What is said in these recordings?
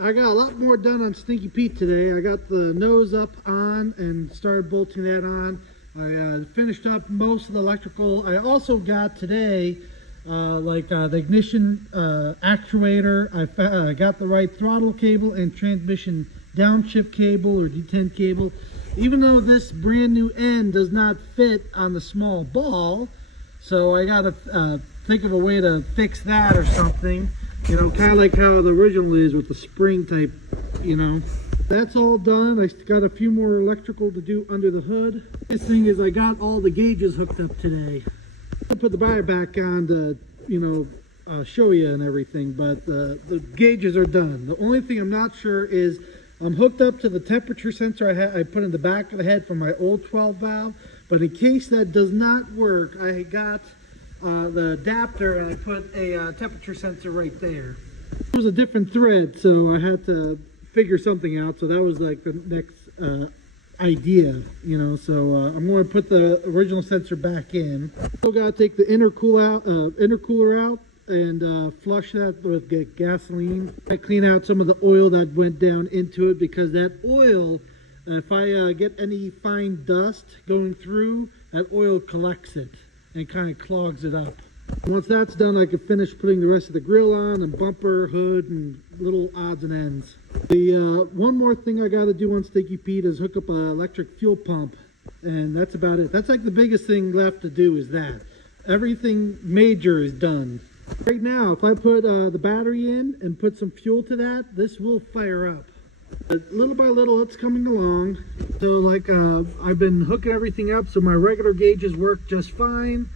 I got a lot more done on Stinky Pete today. I got the nose up on and started bolting that on. I finished up most of the electrical. I also got today the ignition actuator. I got the right throttle cable and transmission downshift cable or detent cable. Even though this brand new end does not fit on the small ball, so I got to think of a way to fix that or something. You know, kind of like how the original is with the spring type, you know. That's all done. I got a few more electrical to do under the hood. This thing is I got all the gauges hooked up today. I put the bias back on to, you know, show you and everything, but the gauges are done. The only thing I'm not sure is I'm hooked up to the temperature sensor I put in the back of the head from my old 12 valve, but in case that does not work, I got the adapter and I put a temperature sensor right there. It was a different thread, so I had to figure something out. So that was like the next idea, you know. So I'm going to put the original sensor back in. Still got to take the intercooler out and flush that with gasoline. I clean out some of the oil that went down into it, because that oil, if I get any fine dust going through, that oil collects it and kind of clogs it up. Once that's done, I can finish putting the rest of the grill on and bumper, hood, and little odds and ends. The one more thing I got to do on Stinky Pete is hook up an electric fuel pump, and that's about it. That's like the biggest thing left to do is that. Everything major is done. Right now, if I put the battery in and put some fuel to that, this will fire up. But little by little, it's coming along. So like I've been hooking everything up so my regular gauges work just fine.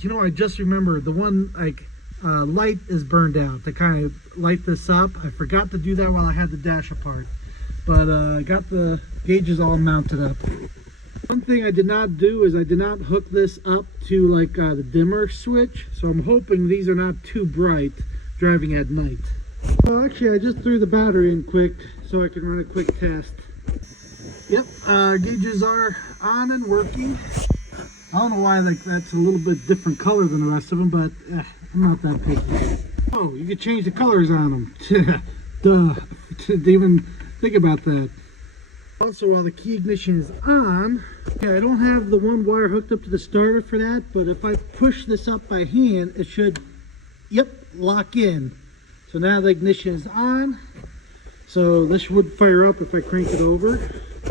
You know, I just remembered the one light is burned out to kind of light this up. I forgot to do that while I had the dash apart, but I got the gauges all mounted up. One thing I did not do is I did not hook this up to like the dimmer switch, so I'm hoping these are not too bright driving at night. Well, actually, I just threw the battery in quick so I can run a quick test. Yep, gauges are on and working. I don't know why that's a little bit different color than the rest of them, but I'm not that picky. Oh, you can change the colors on them. Duh, didn't even think about that. Also, while the key ignition is on, I don't have the one wire hooked up to the starter for that, but if I push this up by hand, it should, yep, lock in. So now the ignition is on, so this would fire up if I crank it over.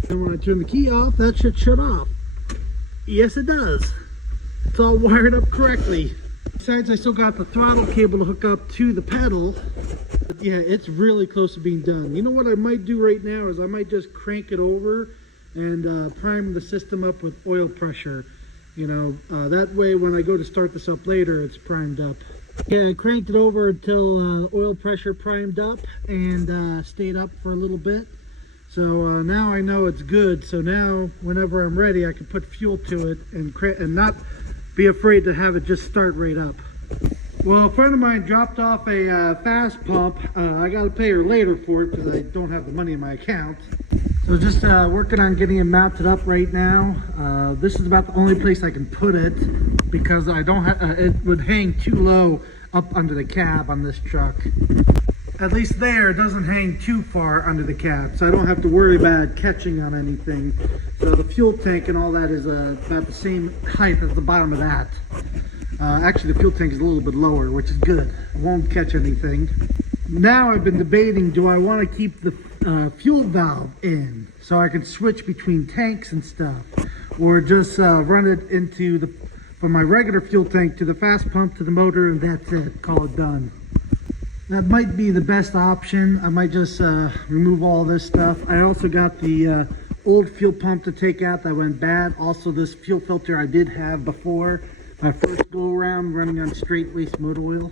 And when I turn the key off, that should shut off. Yes, it does. It's all wired up correctly. Besides, I still got the throttle cable to hook up to the pedal. But yeah, it's really close to being done. You know what I might do right now is I might just crank it over and prime the system up with oil pressure. You know, that way when I go to start this up later, it's primed up. Yeah, I cranked it over until oil pressure primed up and stayed up for a little bit. So now I know it's good. So now whenever I'm ready, I can put fuel to it and not be afraid to have it just start right up. Well, a friend of mine dropped off a fast pump. I got to pay her later for it because I don't have the money in my account. So just working on getting it mounted up right now. This is about the only place I can put it because I don't have, it would hang too low up under the cab on this truck. At least there, it doesn't hang too far under the cab, so I don't have to worry about catching on anything. So the fuel tank and all that is about the same height as the bottom of that. Actually, the fuel tank is a little bit lower, which is good. It won't catch anything. Now I've been debating, do I want to keep the fuel valve in so I can switch between tanks and stuff, or just run it into from my regular fuel tank to the fast pump to the motor, and that's it, call it done. That might be the best option. I might just remove all this stuff. I also got the old fuel pump to take out that went bad. Also, this fuel filter I did have before my first go around running on straight waste motor oil.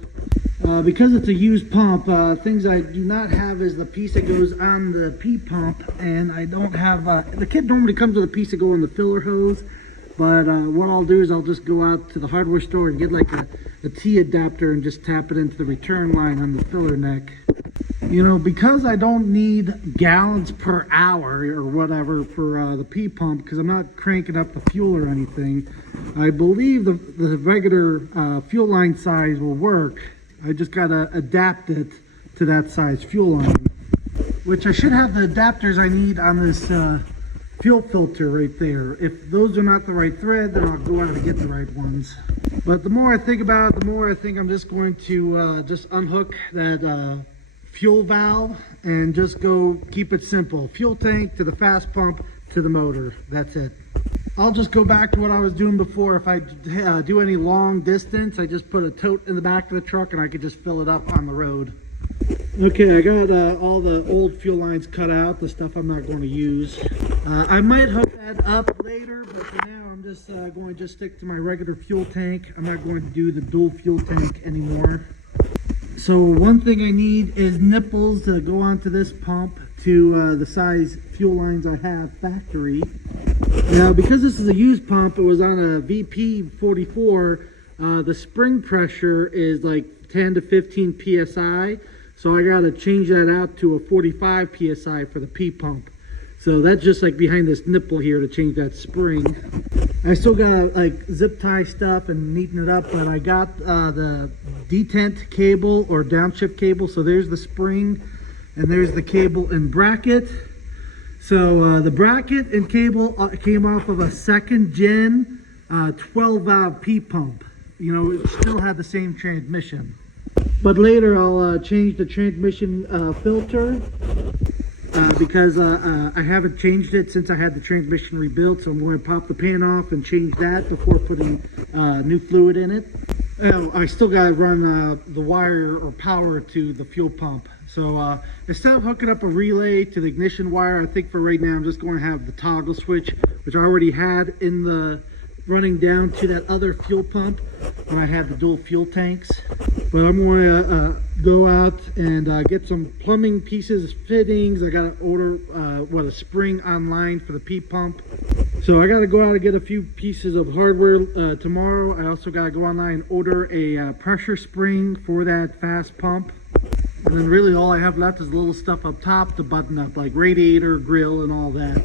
Because it's a used pump, things I do not have is the piece that goes on the P pump, and I don't have, the kit normally comes with a piece to go on the filler hose, but what I'll do is I'll just go out to the hardware store and get like a T adapter and just tap it into the return line on the filler neck. You know, because I don't need gallons per hour or whatever for the P pump, because I'm not cranking up the fuel or anything, I believe the regular fuel line size will work. I just gotta adapt it to that size fuel line. which I should have the adapters I need on this fuel filter right there. If those are not the right thread, then I'll go out and get the right ones. But the more I think about it, the more I think I'm just going to just unhook that fuel valve and just go keep it simple. Fuel tank to the fast pump to the motor. That's it. I'll just go back to what I was doing before. If I do any long distance, I just put a tote in the back of the truck and I could just fill it up on the road. Okay, I got all the old fuel lines cut out, the stuff I'm not going to use. I might hook that up later, but for now I'm just going to just stick to my regular fuel tank. I'm not going to do the dual fuel tank anymore. So one thing I need is nipples to go onto this pump to the size fuel lines I have factory. Now, because this is a used pump, it was on a VP 44, the spring pressure is like 10 to 15 PSI. So I got to change that out to a 45 PSI for the P pump. So that's just like behind this nipple here to change that spring. I still got to like zip tie stuff and neaten it up, but I got the detent cable or downshift cable. So there's the spring and there's the cable and bracket. So the bracket and cable came off of a 2nd gen 12 valve P pump. You know, it still had the same transmission. But later I'll change the transmission filter because I haven't changed it since I had the transmission rebuilt. So I'm going to pop the pan off and change that before putting new fluid in it. I still got to run the wire or power to the fuel pump. So instead of hooking up a relay to the ignition wire, I think for right now I'm just going to have the toggle switch, which I already had in the running down to that other fuel pump when I had the dual fuel tanks. But I'm going to go out and get some plumbing pieces, fittings. I got to order a spring online for the P pump. So I got to go out and get a few pieces of hardware tomorrow. I also got to go online and order a pressure spring for that fast pump. And then really all I have left is little stuff up top to button up, like radiator, grill, and all that.